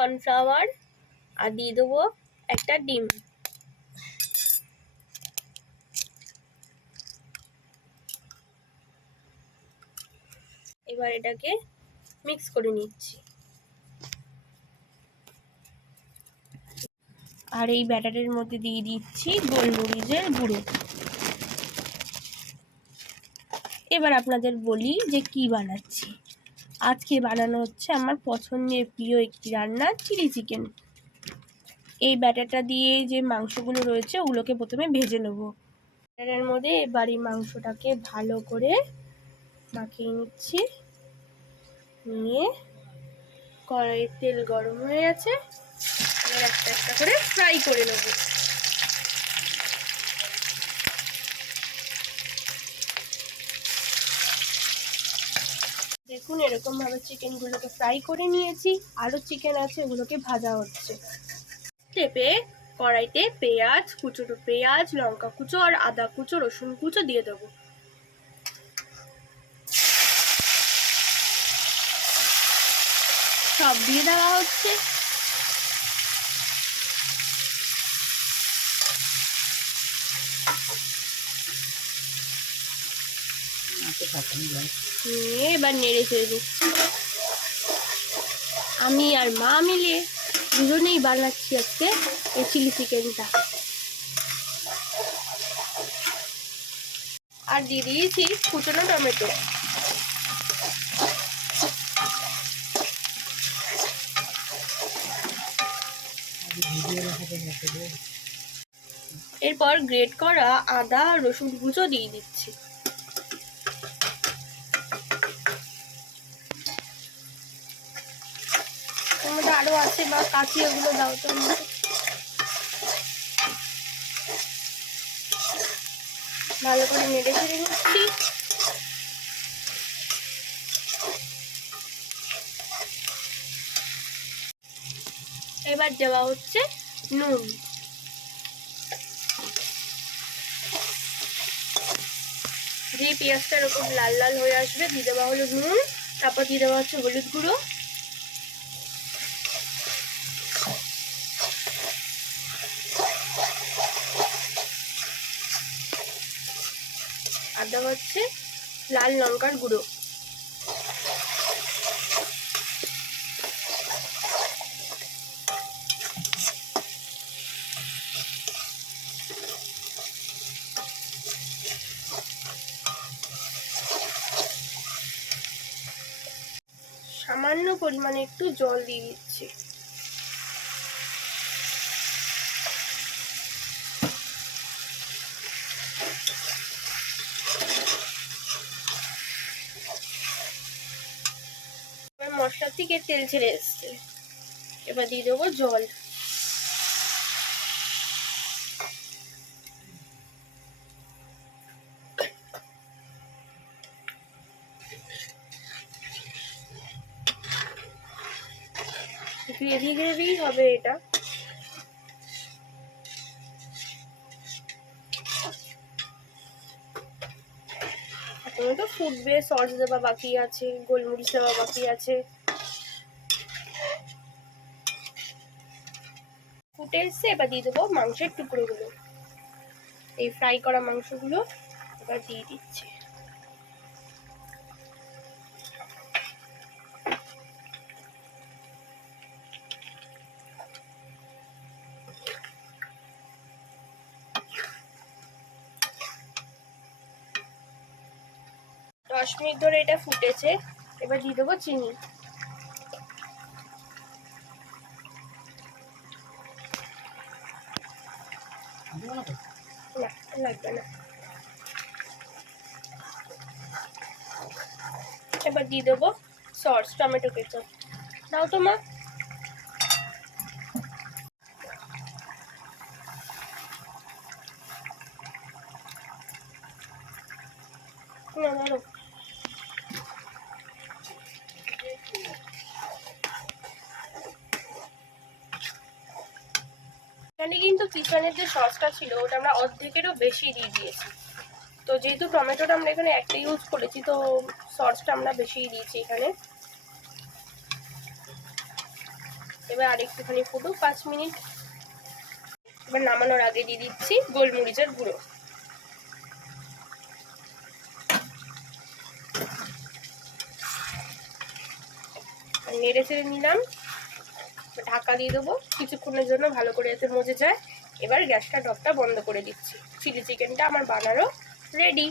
Cornflour আর দিয়ে দেবো একটা ডিম। এবার এটাকে মিক্স করে নিচ্ছি। আর এই ব্যাটারের মধ্যে দিয়ে দিচ্ছি গোলমরিচের গুঁড়ো। এবার আপনাদের বলি যে কি বানাচ্ছি। আজকে বানানো হচ্ছে আমার পছন্দের প্রিয় একটি রান্না, চিলি চিকেন। এই ব্যাটারটা দিয়ে যে মাংসগুলো রয়েছে ওগুলোকে প্রথমে ভেজে নেব। ব্যাটারের মধ্যে এবার এই মাংসটাকে ভালো করে মাখিয়ে নিচ্ছি। নিয়ে কড়াইয়ের তেল গরম হয়ে গেছে, এবার একটা একটা করে ফ্রাই করে নেব। দেখুন এরকম ভাবে চিকেনগুলোকে ফ্রাই করে নিয়েছি, আরও চিকেন আছে ওগুলোকে ভাজা হচ্ছে। স্টেপে কড়াইতে পেঁয়াজ কুচো, পেঁয়াজ, লঙ্কা কুচো আর আদা কুচো, রসুন কুচো দিয়ে দেবো। সব দিয়ে দেওয়া হচ্ছে। এবার নেড়ে চেড়ে দিচ্ছি। আমি আর মা মিলে দুজনেই বানাচ্ছি আজকে এই চিলি চিকেনটা। আর দিয়ে দিয়েছি কুচনো টমেটো। এরপর গ্রেট করা আদা রসুন কুচো দিয়ে দিচ্ছি। আরো আছে বা কাঁচি, এগুলো দাও তো। ভালো করে নেড়ে চেড়ে নিচ্ছি। এবার দেওয়া হচ্ছে নুন। যে পেঁয়াজটা এরকম লাল লাল হয়ে আসবে দিয়ে দেওয়া হলো নুন। তারপর দিয়ে দেওয়া হচ্ছে হলুদ গুঁড়ো, আর দেওয়া হচ্ছে লাল লঙ্কার গুঁড়ো। সামান্য পরিমাণে একটু জল দিয়ে দিচ্ছি। মশলা থেকে তেল ছেড়ে এসছে, এবার দিয়ে দেবো জল। গ্রেভি গ্রেভি হবে এটা। এখনো তো ফুটবে, সস দেওয়া বাকি আছে, গোলমরিচ দেওয়া বাকি আছে। ফুটে এসছে, এবার দিয়ে দেবো মাংসের টুকরোগুলো। এই ফ্রাই করা মাংসগুলো এবার দিয়ে দিচ্ছি। 10 মিনিট ধরে এটা ফুটেছে, এবার দিয়ে দেবো চিনি। লাগবে না। এবার দিয়ে দেবো সস, টমেটো কেচাপ। দাও তো মা। ধরো। এখানে কিন্তু চিকেনের যে সসটা ছিল ওটা আমরা অর্ধেকেরও বেশি দিয়ে দিয়েছি। তো যেহেতু টমেটোটা আমরা এখানে একটা ইউজ করেছি, তো সসটা আমরা বেশি দিয়েছি এখানে। এবার আরেকটুখানি ফুটুক 5 মিনিট। এবার নামানোর আগে দিয়ে দিচ্ছি গোলমরিচের গুঁড়ো। নেড়ে চেড়ে নিলাম, ঢাকা দিয়ে দেবো কিছুক্ষণের জন্য ভালো করে যাতে মজে যায়। এবার গ্যাসটা ঢকটা বন্ধ করে দিচ্ছি। চিলি চিকেনটা আমার বানানো রেডি।